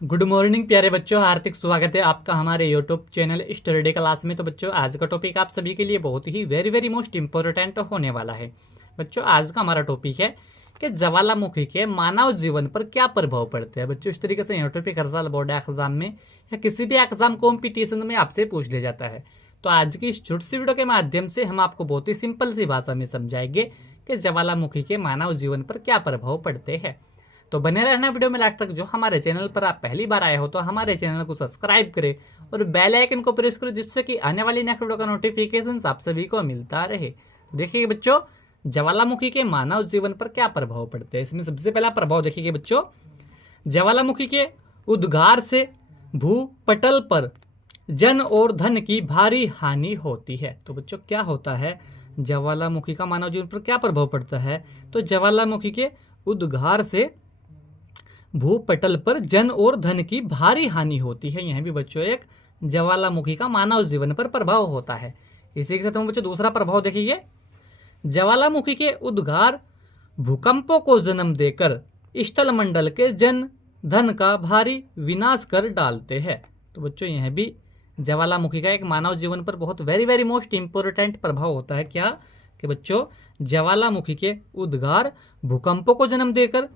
Good morning प्यारे बच्चों, हार्दिक स्वागत है आपका हमारे यूट्यूब चैनल स्टडी क्लास में। तो बच्चों, आज का टॉपिक आप सभी के लिए बहुत ही वेरी मोस्ट इंपॉर्टेंट होने वाला है। बच्चों, आज का हमारा टॉपिक है कि ज्वालामुखी के मानव जीवन पर क्या प्रभाव पड़ते हैं। बच्चों, इस तरीके से यह टॉपिक हर साल बोर्ड एग्जाम में या किसी भी एग्जाम कॉम्पिटिशन में आपसे पूछ लिया जाता है। तो आज की इस छोटी सी वीडियो के माध्यम से हम आपको बहुत ही सिंपल सी भाषा में समझाएंगे कि ज्वालामुखी के मानव जीवन पर क्या प्रभाव पड़ते हैं। तो बने रहना वीडियो में लास्ट तक। जो हमारे चैनल पर आप पहली बार आए हो तो हमारे चैनल को सब्सक्राइब करें और बेल आइकन को प्रेस करें, जिससे कि आने वाली नेक्स्ट वीडियो का नोटिफिकेशन आप सभी को मिलता रहे। तो देखिए बच्चों, ज्वालामुखी के मानव जीवन पर क्या प्रभाव पड़ते हैं। इसमें सबसे पहला प्रभाव देखिए बच्चों, ज्वालामुखी के उद्गार से भूपटल पर जन और धन की भारी हानि होती है। तो बच्चों, क्या होता है, ज्वालामुखी का मानव जीवन पर क्या प्रभाव पड़ता है। तो ज्वालामुखी के उद्गार से भूपटल पर जन और धन की भारी हानि होती है। यह भी बच्चों एक ज्वालामुखी का मानव जीवन पर प्रभाव होता है। इसी के साथ हम बच्चों दूसरा प्रभाव देखिए, ज्वालामुखी के उद्गार भूकंपों को जन्म देकर स्थल मंडल के जन धन का भारी विनाश कर डालते हैं। तो बच्चों, यह भी ज्वालामुखी का एक मानव जीवन पर बहुत वेरी मोस्ट इंपोर्टेंट प्रभाव होता है। क्या कि बच्चों, ज्वालामुखी के उद्गार भूकंपों को जन्म देकर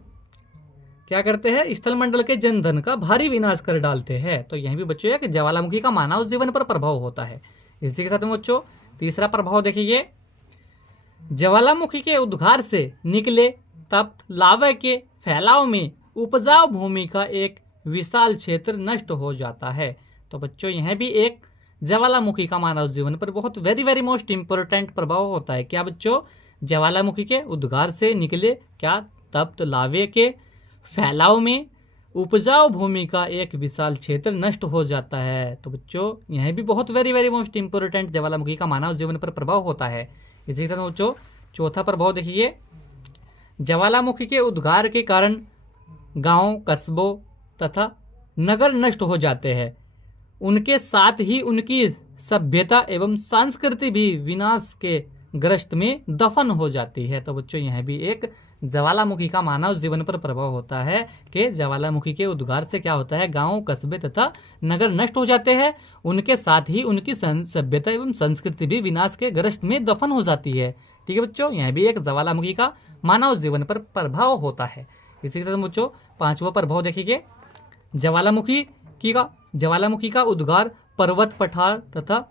क्या करते हैं, स्थल मंडल के जनधन का भारी विनाश कर डालते हैं। तो यह भी बच्चों एक ज्वालामुखी का मानव जीवन पर प्रभाव होता है। इसी के साथ में बच्चों तीसरा प्रभाव देखिए, ज्वालामुखी के उद्गार से निकले तप्त लावा के फैलाव में उपजाऊ भूमि का एक विशाल क्षेत्र नष्ट हो जाता है। तो बच्चों, यह भी एक ज्वालामुखी का मानव जीवन पर बहुत वेरी मोस्ट इंपोर्टेंट प्रभाव होता है। क्या बच्चों, ज्वालामुखी के उद्गार से निकले क्या तप्त लावे के फैलाव में उपजाऊ भूमि का एक विशाल क्षेत्र नष्ट हो जाता है। तो बच्चों, यह भी बहुत वेरी मोस्ट इंपोर्टेंट ज्वालामुखी का मानव जीवन पर प्रभाव होता है। इसी के साथ बच्चों चौथा प्रभाव देखिए, ज्वालामुखी के उद्गार के कारण गांव, कस्बों तथा नगर नष्ट हो जाते हैं। उनके साथ ही उनकी सभ्यता एवं संस्कृति भी विनाश के ग्रस्त में दफन हो जाती है। तो बच्चों, यह भी एक ज्वालामुखी का मानव जीवन पर प्रभाव होता है कि ज्वालामुखी के उद्गार से क्या होता है, गांव, कस्बे तथा नगर नष्ट हो जाते हैं। उनके साथ ही उनकी सभ्यता एवं संस्कृति भी विनाश के ग्रस्त में दफन हो जाती है। ठीक है बच्चों, यह भी एक ज्वालामुखी का मानव जीवन पर प्रभाव होता है। इसी के साथ बच्चों पांचवा प्रभाव देखिए, ज्वालामुखी का उद्गार पर्वत, पठार तथा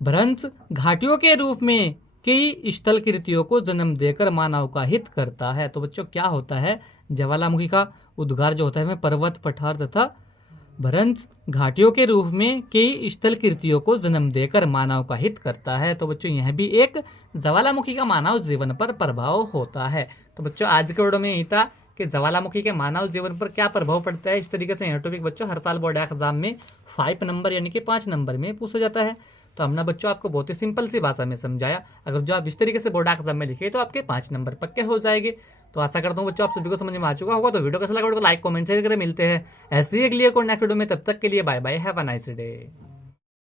भ्रंश घाटियों के रूप में कई स्थल कृतियों को जन्म देकर मानव का हित करता है। तो बच्चों, क्या होता है, ज्वालामुखी का उद्गार जो होता है पर्वत, पठार तथा भ्रंश घाटियों के रूप में कई स्थल कृतियों को जन्म देकर मानव का हित करता है। तो बच्चों, यह भी एक ज्वालामुखी का मानव जीवन पर प्रभाव होता है। तो बच्चों, आज के वीडियो में यही था कि ज्वालामुखी के मानव जीवन पर क्या प्रभाव पड़ता है। इस तरीके से यह टॉपिक बच्चों हर साल बोर्ड एग्जाम में 5 नंबर यानी कि 5 नंबर में पूछा जाता है। तो हमने बच्चों आपको बहुत ही सिंपल सी भाषा में समझाया। अगर जो आप इस तरीके से बोर्ड एग्जाम में लिखे तो आपके 5 नंबर पक्के हो जाएंगे। तो आशा करता हूँ बच्चों आप सभी को समझ में आ चुका होगा। तो वीडियो कैसा लगा, वीडियो को लाइक, कमेंट, शेयर करें। मिलते हैं ऐसी एक लिए नेक्स्ट वीडियो में, तब तक के लिए bye bye, have a nice day.